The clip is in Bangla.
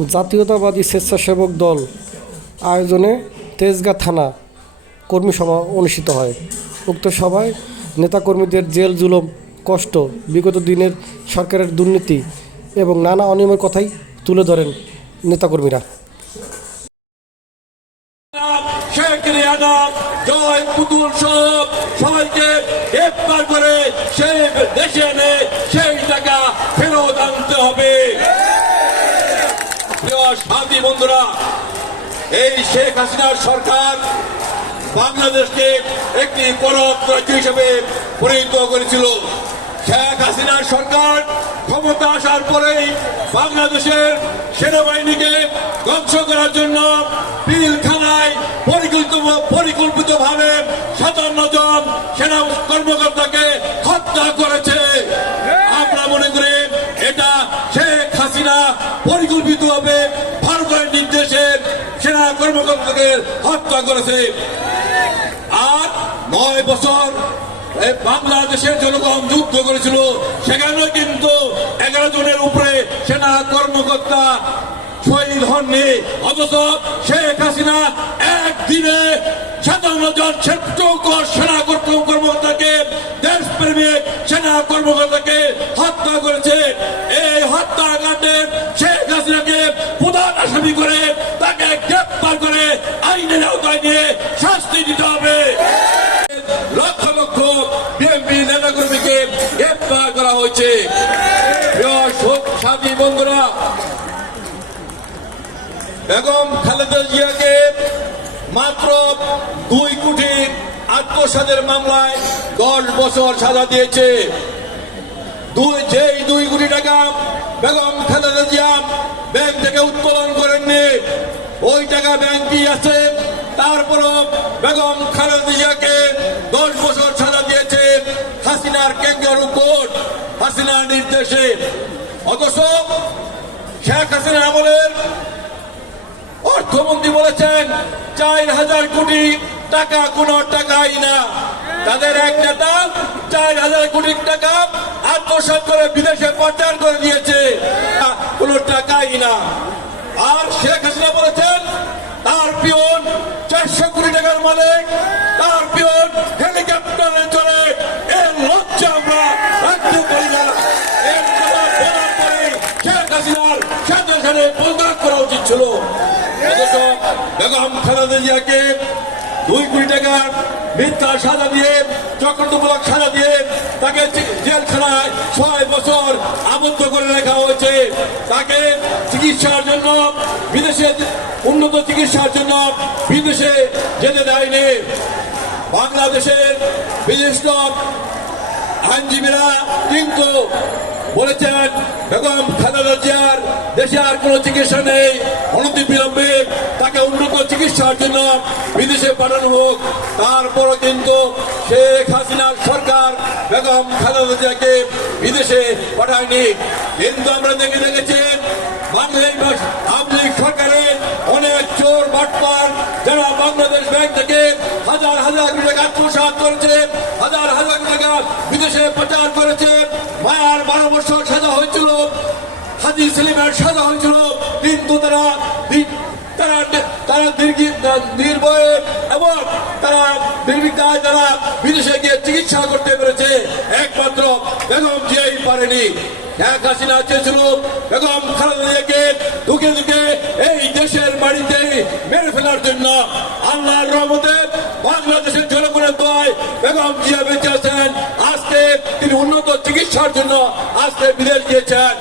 জাতীয়তাবাদী স্বেচ্ছাসেবক দল আয়োজনে তেজগাঁ থানা কর্মী সভা অনুষ্ঠিত হয়। উক্ত সভায় নেতাকর্মীদের জেল জুলুম, কষ্ট, বিগত দিনের সরকারের দুর্নীতি এবং নানা অনিয়মের কথাই তুলে ধরেন নেতাকর্মীরা। জয় পুতুল সব সবাইকে গ্রেফতার করে সেই দেশে এনে সেই টাকা ফেরত আনতে হবে। সাথী বন্ধুরা, এই শেখ হাসিনার সরকার বাংলাদেশকে একটি পরব রাজ্য হিসেবে পরিণত করেছিল। শেখ হাসিনার সরকার ক্ষমতা আসার পরেই বাংলাদেশের সেনাবাহিনীকে ধ্বংস করার জন্য পিলখানায় পরিকল্পিতভাবে 57 জন সেনা কর্মকর্তাকে হত্যা করেছে। আমরা মনে করি এটা শেখ হাসিনা পরিকল্পিতভাবে ভারতের নির্দেশে সেনা কর্মকর্তাকে হত্যা করেছে। আর 9 বছর বাংলাদেশের জনগণ যুদ্ধ করেছিল, সেখানে কিন্তু 11 জনের উপরে সেনা কর্মকর্তা শহীদ হননি। অথচ শেখ হাসিনা একদিনে 57 জন সেনা কর্মকর্তাকে, দেশপ্রেমিক সেনা কর্মকর্তাকে হত্যা করেছে। এই হত্যাকাণ্ডে শেখ হাসিনাকে প্রধান আসামি করে তাকে গ্রেফতার করে আইনের আওতায় নিয়ে শাস্তি দিতে হবে। লক্ষ লক্ষ বিএনপি নেতাকর্মীকে গ্রেফতার করা হয়েছে। সাথী বন্ধুরা, বেগম খালেদা জিয়াকে মাত্র 2 কোটি আত্মসাতের মামলায় 10 বছর সাজা দিয়েছে। যেই 2 কোটি টাকা বেগম খালেদা জিয়া ব্যাংক থেকে উত্তোলন করেননি, ওই টাকা ব্যাংকই আছে। তারপরও বেগম খালেদা জিয়াকে 10 বছর সাজা দিয়েছে হাসিনার ক্যাঙ্গারু কোর্ট, হাসিনার নির্দেশে। অথচ শেখ হাসিনার আমলের অর্থমন্ত্রী বলেছেন 4000 কোটি টাকা কোনো টাকাই না। তাদের এক নেতা 4000 কোটি টাকা আত্মসাৎ করে বিদেশে পাচার করে দিয়েছে, কোনো টাকাই না। আর শেখ হাসিনা বলেছেন তার পিয়ন 400 কোটি টাকার মালিক, তার পিয়ন হেলিকপ্টারে চলে। এর লজ্জা আমরা রাখতে পারি না। এর কথা বলার পরে শেখ হাসিনার সাথে সাথে পদত্যাগ করা উচিত ছিল। অথচ বেগম খালেদা জিয়াকে 2 কোটি টাকার মিথ্যা সাজা দিয়ে, চক্রান্তমূলক সাজা দিয়ে তাকে জেলখানায় 6 বছর আবদ্ধ করে রাখা হয়েছে। তাকে চিকিৎসার জন্য বিদেশে, উন্নত চিকিৎসার জন্য বিদেশে যেতে দেয়নি। বাংলাদেশের বিশিষ্ট আইনজীবীরা কিন্তু বলেছেন বেগম খালেদা জিয়ার দেশে আর কোনো চিকিৎসা নেই, অনতিবিলম্বে তাকে উন্নত চিকিৎসার জন্য বিদেশে পাঠানো হোক। তারপরও কিন্তু শেখ হাসিনার সরকার বেগম খালেদা জিয়াকে বিদেশে পাঠায়নি। কিন্তু আমরা দেখেছি বাংলাদেশ আওয়ামী লীগ সরকারের অনেক চোর বাটপার যারা বাংলাদেশ ব্যাংক থেকে হাজার হাজার কোটি টাকা আত্মসাৎ করেছে, হাজার হাজার কোটি টাকা বিদেশে পাচার করেছে। মায়ার 12 বছর সাজা হয়েছিল, হাজি সেলিমের সাজা হয়েছিল, কিন্তু তারা নির্ভয়ে এবং তারা নির্বিঘ্নে তারা বিদেশে গিয়ে চিকিৎসা করতে পেরেছে। একমাত্র বেগম জিয়াই পারেনি। শেখ হাসিনা চেয়েছিল বেগম খালেদা জিয়াকে ঢুকে ঢুকে এই দেশের বাড়িতে মেরে ফেলার জন্য। আল্লাহর রহমতে বাংলাদেশের জনগণের দোয়ায় বেগম জিয়া বেঁচে আছেন। আজকে তিনি উন্নত চিকিৎসার জন্য আজকে বিদেশ গিয়েছেন।